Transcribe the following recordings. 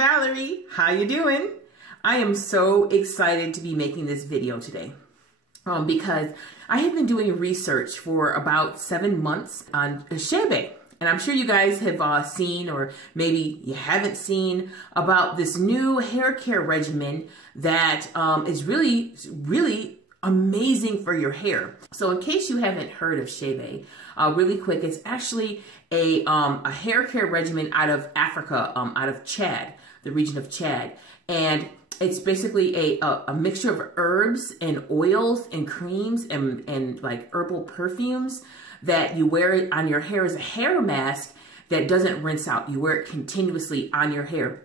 Valerie. How you doing? I am so excited to be making this video today because I have been doing research for about 7 months on shebe. And I'm sure you guys have seen, or maybe you haven't seen, about this new hair care regimen that is really amazing for your hair. So in case you haven't heard of shebe, really quick, it's actually a hair care regimen out of Africa, out of Chad, the region of Chad. And it's basically a mixture of herbs and oils and creams and like herbal perfumes that you wear on your hair as a hair mask that doesn't rinse out. You wear it continuously on your hair.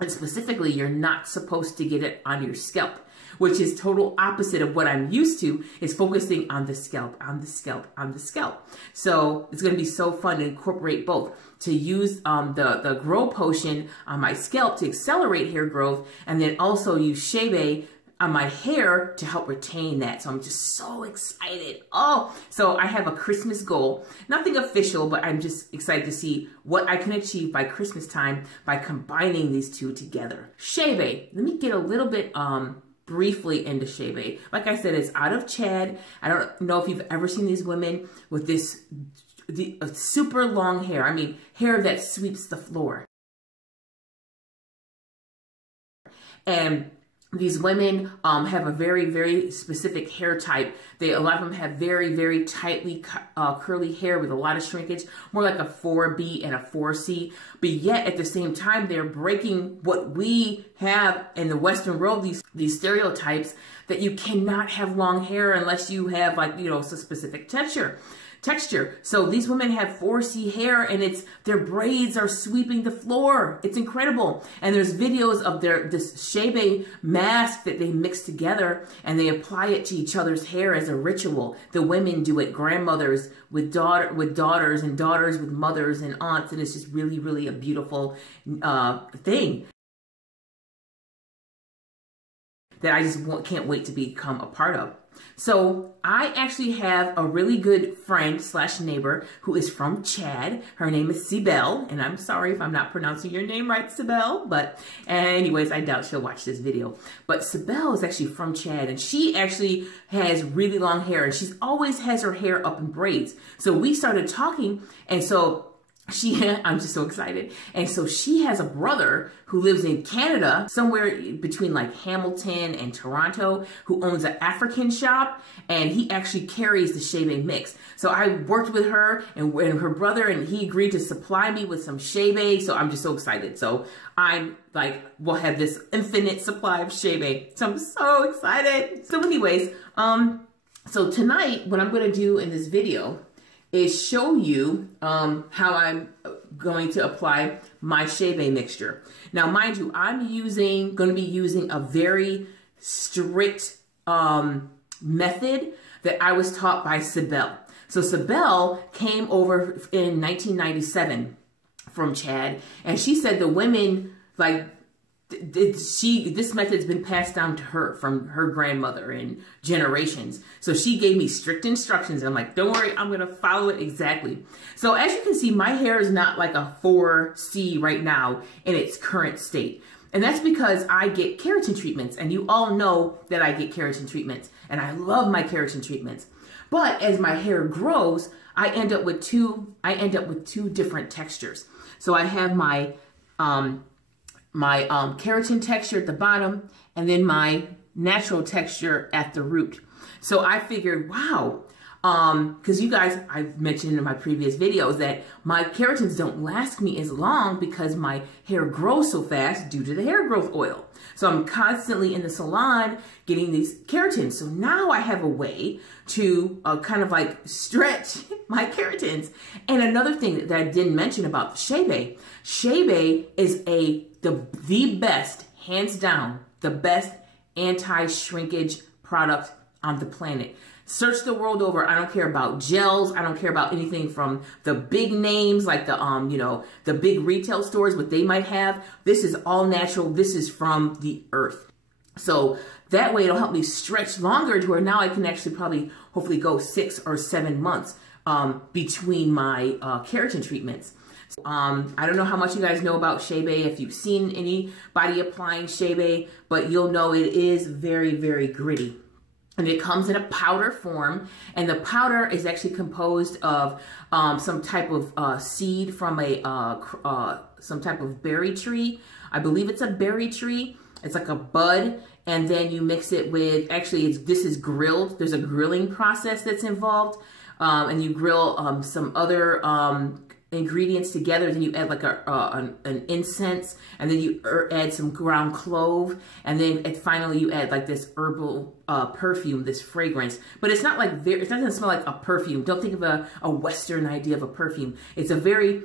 And specifically, you're not supposed to get it on your scalp, which is total opposite of what I'm used to, is focusing on the scalp, on the scalp, on the scalp. So it's going to be so fun to incorporate both, to use the grow potion on my scalp to accelerate hair growth, and then also use shebe on my hair to help retain that. So I'm just so excited. Oh, so I have a Christmas goal, nothing official, but I'm just excited to see what I can achieve by Christmas time by combining these two together. Shebe, let me get a little bit briefly into shebe. Like I said, it's out of Chad. I don't know if you've ever seen these women with this super long hair. I mean, hair that sweeps the floor. And these women have a very specific hair type. A lot of them have very tightly curly hair with a lot of shrinkage, more like a 4B and a 4C. But yet at the same time, they're breaking what we have in the Western world, these stereotypes that you cannot have long hair unless you have, like, you know, a specific texture. So these women have 4C hair, and their braids are sweeping the floor. It's incredible. And there's videos of this shebe mask that they mix together, and they apply it to each other's hair as a ritual. The women do it, grandmothers with daughters, and daughters with mothers and aunts, and it's just really a beautiful thing that I just can't wait to become a part of. So I actually have a really good friend slash neighbor who is from Chad. Her name is Chebe, and I'm sorry if I'm not pronouncing your name right, Chebe, but anyways, I doubt she'll watch this video. But Chebe is actually from Chad, and she actually has really long hair, and she always has her hair up in braids. So we started talking, and so I'm just so excited. And so she has a brother who lives in Canada, somewhere between like Hamilton and Toronto, who owns an African shop, and he actually carries the shebe mix. So I worked with her and her brother, and he agreed to supply me with some shebe. So I'm just so excited. So I'm like, we'll have this infinite supply of shebe. So I'm so excited. So anyways, so tonight, what I'm going to do in this video is show you how I'm going to apply my shebe mixture. Now, mind you, I'm going to be using a very strict method that I was taught by Chebe. So Chebe came over in 1997 from Chad, and she said the women, like, this method's been passed down to her from her grandmother and generations. So she gave me strict instructions, and I'm like, don't worry, I'm gonna follow it exactly. So as you can see, my hair is not like a 4C right now in its current state. And that's because I get keratin treatments, and you all know that I get keratin treatments, and I love my keratin treatments. But as my hair grows, I end up with two different textures. So I have my keratin texture at the bottom, and then my natural texture at the root. So I figured, wow, because you guys, I've mentioned in my previous videos that my keratins don't last me as long because my hair grows so fast due to the hair growth oil. So I'm constantly in the salon getting these keratins. So now I have a way to kind of like stretch my keratins. And another thing that I didn't mention about the shebe is the best, hands down, the best anti-shrinkage product on the planet. Search the world over. I don't care about gels. I don't care about anything from the big names like the big retail stores, what they might have. This is all natural. This is from the earth. So that way it'll help me stretch longer to where now I can actually hopefully go 6 or 7 months between my keratin treatments. I don't know how much you guys know about shebe, if you've seen anybody applying shebe, but you'll know it is very, very gritty. And it comes in a powder form, and the powder is actually composed of some type of seed from some type of berry tree. I believe it's a berry tree. It's like a bud, and then you mix it with, actually this is grilled. There's a grilling process that's involved, and you grill some other ingredients together. Then you add like an incense, and then you add some ground clove, and then finally you add like this herbal perfume, this fragrance. But it's not like it doesn't smell like a perfume. Don't think of a Western idea of a perfume. It's a very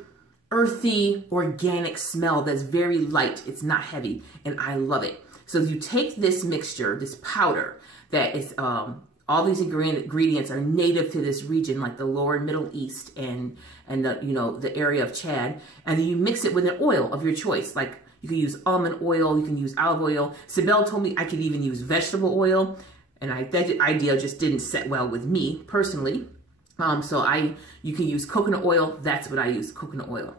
earthy, organic smell that's very light. It's not heavy, and I love it. So you take this mixture, this powder that is all these ingredients are native to this region, like the lower Middle East and the area of Chad, and then you mix it with an oil of your choice. Like you can use almond oil, you can use olive oil. Sibel told me I could even use vegetable oil, and that idea just didn't set well with me personally. You can use coconut oil. That's what I use, coconut oil.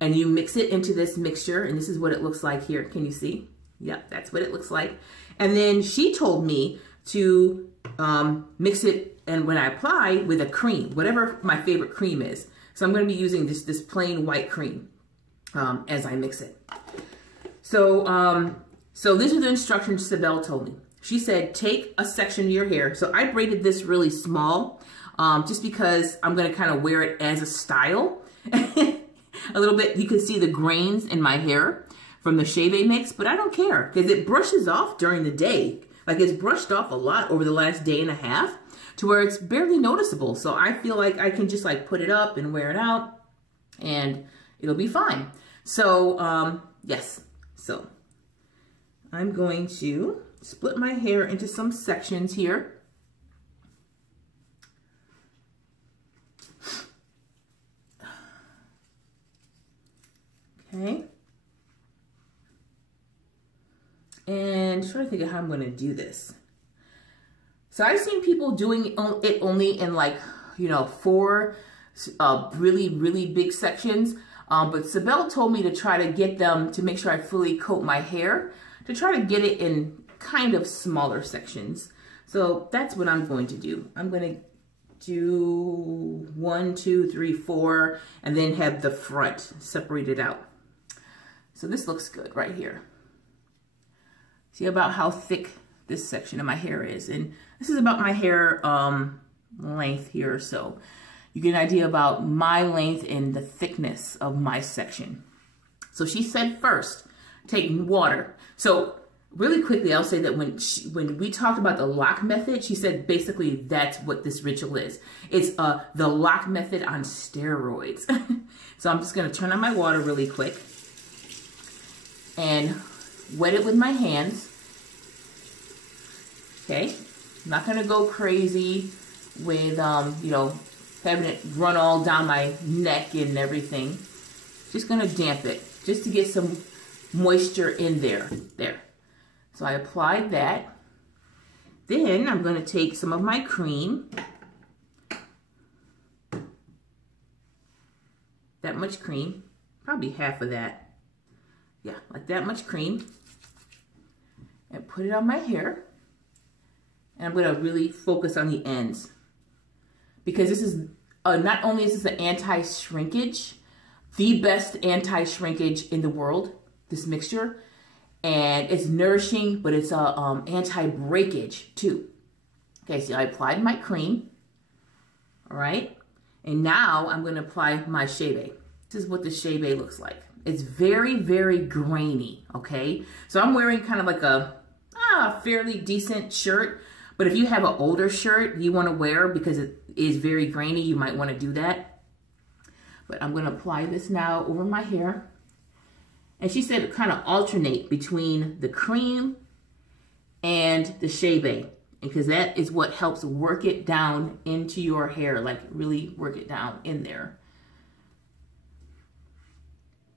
And you mix it into this mixture, and this is what it looks like here. Can you see? Yep, that's what it looks like. And then she told me to mix it, and when I apply, with a cream, whatever my favorite cream is. So I'm going to be using this plain white cream as I mix it. So these are the instructions Sibel told me. She said, take a section of your hair. So I braided this really small, just because I'm going to kind of wear it as a style. A little bit, you can see the grains in my hair from the shebe mix, but I don't care because it brushes off during the day. Like it's brushed off a lot over the last day and a half to where it's barely noticeable. So I feel like I can just like put it up and wear it out and it'll be fine. So, yes. So I'm going to split my hair into some sections here. Okay. And trying to think of how I'm going to do this. So I've seen people doing it only in like, 4 really, really big sections. But Sibel told me to try to get them to make sure I fully coat my hair, to try to get it in kind of smaller sections. So that's what I'm going to do. I'm going to do 1, 2, 3, 4, and then have the front separated out. So this looks good right here. See about how thick this section of my hair is. And this is about my hair length here. So you get an idea about my length and the thickness of my section. So she said first, take water. So really quickly, I'll say that when we talked about the lock method, she said basically that's what this ritual is. It's the lock method on steroids. So I'm just going to turn on my water really quick and wet it with my hands. Okay, I'm not going to go crazy with, having it run all down my neck and everything. Just going to damp it just to get some moisture in there. There. So I applied that. Then I'm going to take some of my cream. That much cream. Probably half of that. Yeah, like that much cream. And put it on my hair. And I'm going to really focus on the ends. Because this is, not only is this an anti-shrinkage, the best anti-shrinkage in the world, this mixture. And it's nourishing, but it's a anti-breakage too. Okay, so I applied my cream. All right. And now I'm going to apply my shebe. This is what the shebe looks like. It's very, very grainy. Okay. So I'm wearing kind of like a fairly decent shirt. But if you have an older shirt you want to wear because it is very grainy, you might want to do that. But I'm going to apply this now over my hair. And she said kind of alternate between the cream and the shebe, because that is what helps work it down into your hair, like really work it down in there.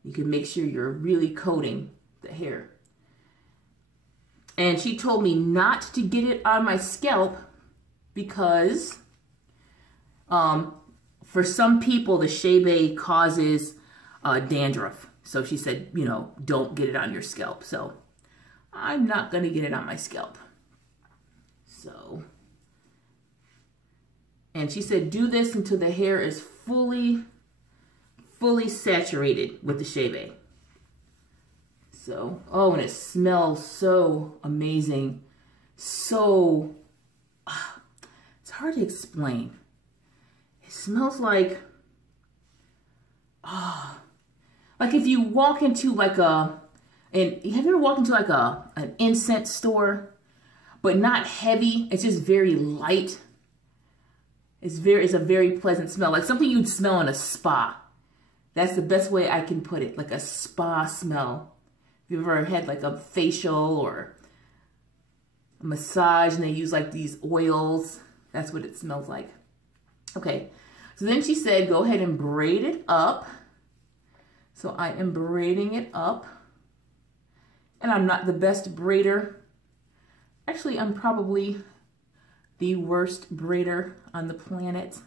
You can make sure you're really coating the hair. And she told me not to get it on my scalp because for some people the shebe causes dandruff. So she said, you know, don't get it on your scalp. So I'm not going to get it on my scalp. So, and she said, do this until the hair is fully saturated with the shebe. So, oh, and it smells so amazing. So, it's hard to explain. It smells like, like if you walk into like have you ever walked into like an incense store, but not heavy? It's just very light. It's a very pleasant smell, like something you'd smell in a spa. That's the best way I can put it, like a spa smell. If you've ever had like a facial or a massage and they use like these oils, that's what it smells like. Okay, so then she said, go ahead and braid it up. So I am braiding it up. And I'm not the best braider. Actually, I'm probably the worst braider on the planet.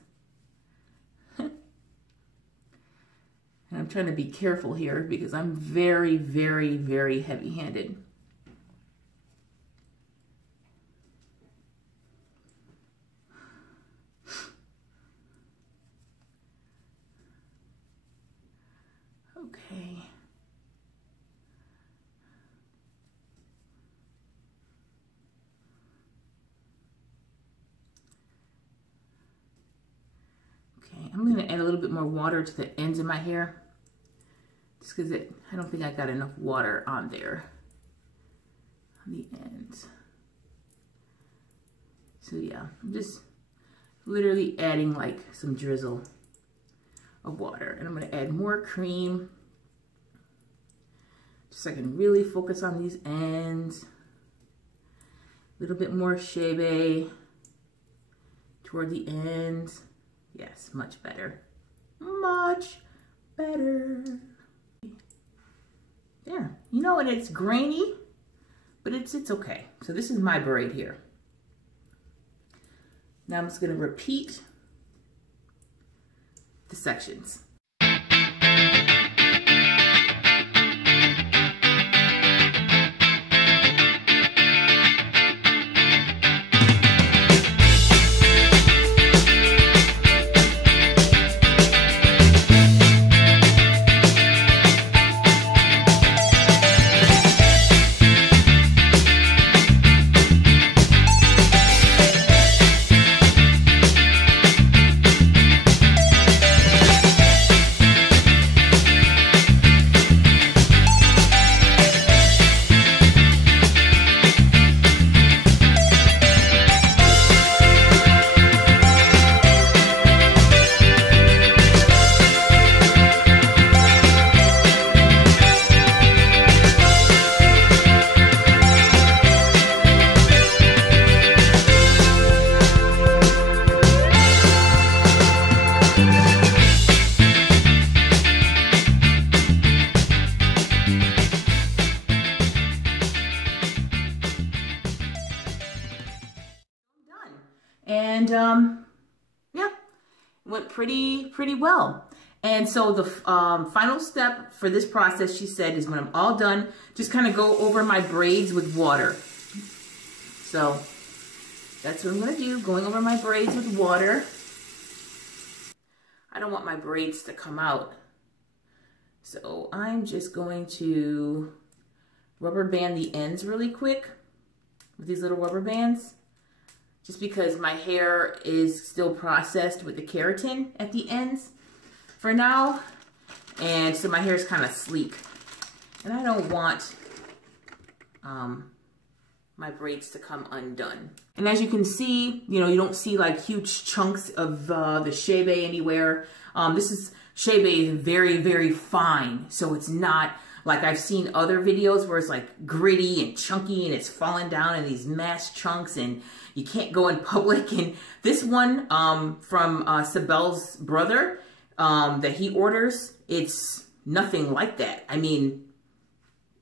And I'm trying to be careful here because I'm very, very, very heavy-handed. Okay. I'm going to add a little bit more water to the ends of my hair. Just because I don't think I got enough water on there. On the ends. So yeah, I'm just literally adding like some drizzle of water. And I'm going to add more cream. Just so I can really focus on these ends. A little bit more shebe toward the ends. Yes, much better. Much better. There. You know, and it's grainy, but it's okay. So this is my braid here. Now I'm just going to repeat the sections. And yeah, went pretty well. And so the final step for this process, she said, is when I'm all done, just kind of go over my braids with water. So that's what I'm going to do, going over my braids with water. I don't want my braids to come out. So I'm just going to rubber band the ends really quick with these little rubber bands. Just because my hair is still processed with the keratin at the ends for now. And so my hair is kind of sleek. And I don't want my braids to come undone. And as you can see, you know, you don't see like huge chunks of the shebe anywhere. This shebe is very, very fine. So it's not like I've seen other videos where it's like gritty and chunky and it's falling down in these mass chunks and you can't go in public. And this one from Sibel's brother that he orders, it's nothing like that. I mean,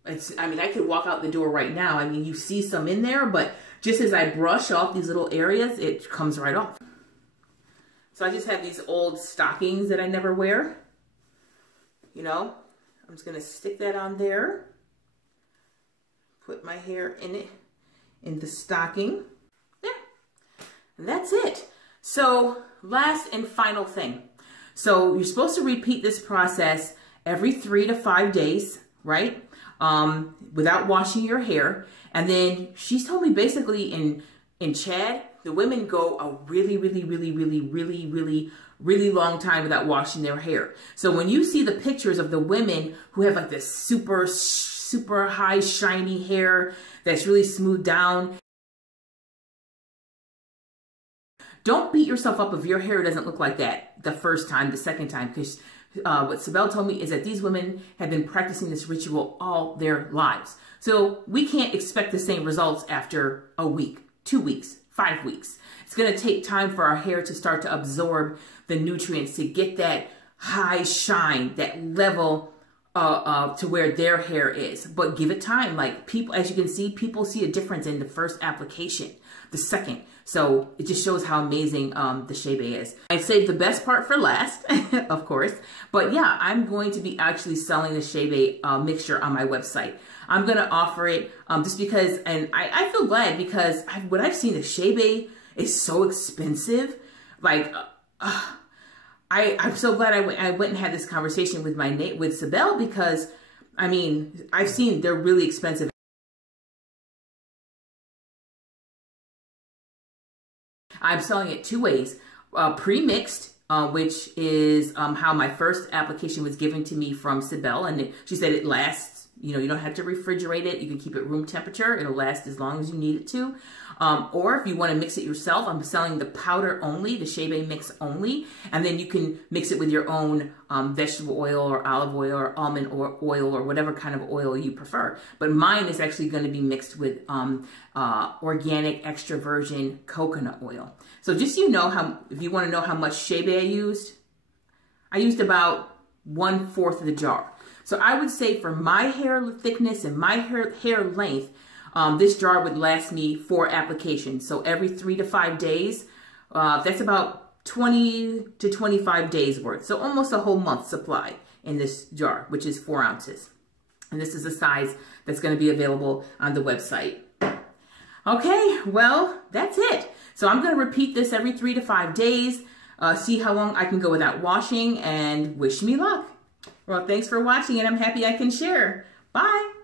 I could walk out the door right now. I mean, you see some in there, but just as I brush off these little areas, it comes right off. So I just have these old stockings that I never wear. you know, I'm just going to stick that on there. Put my hair in it, in the stocking. There. And that's it. So last and final thing. So you're supposed to repeat this process every 3 to 5 days, right? Without washing your hair. And then she's told me basically in Chad, the women go a really long time without washing their hair. So when you see the pictures of the women who have like this super high shiny hair that's really smoothed down, don't beat yourself up if your hair doesn't look like that the first time, the second time, because what Sibel told me is that these women have been practicing this ritual all their lives. So we can't expect the same results after a week, 2 weeks, 5 weeks. It's going to take time for our hair to start to absorb the nutrients, to get that high shine, that level to where their hair is. But give it time. Like people, as you can see, people see a difference in the first application, the second. So it just shows how amazing the shebe is. I saved the best part for last, of course. But yeah, I'm going to be actually selling the shebe mixture on my website. I'm going to offer it just because, and I feel glad because what I've seen, the shebe is so expensive. Like, I'm so glad I went and had this conversation with with Sibel because, I mean, I've seen they're really expensive. I'm selling it 2 ways. Pre-mixed, which is how my first application was given to me from Sibel. And she said it lasts, you know, you don't have to refrigerate it. You can keep it room temperature. It'll last as long as you need it to. Or if you want to mix it yourself, I'm selling the powder only, the shebe mix only. And then you can mix it with your own vegetable oil or olive oil or almond oil or whatever kind of oil you prefer. But mine is actually going to be mixed with organic extra virgin coconut oil. So just so you know, if you want to know how much shebe I used about 1/4 of the jar. So I would say for my hair thickness and my hair length, this jar would last me 4 applications. So every 3 to 5 days, that's about 20 to 25 days worth. So almost a whole month's supply in this jar, which is 4 ounces. And this is the size that's going to be available on the website. Okay, well, that's it. So I'm going to repeat this every 3 to 5 days, see how long I can go without washing, and wish me luck. Well, thanks for watching, and I'm happy I can share. Bye.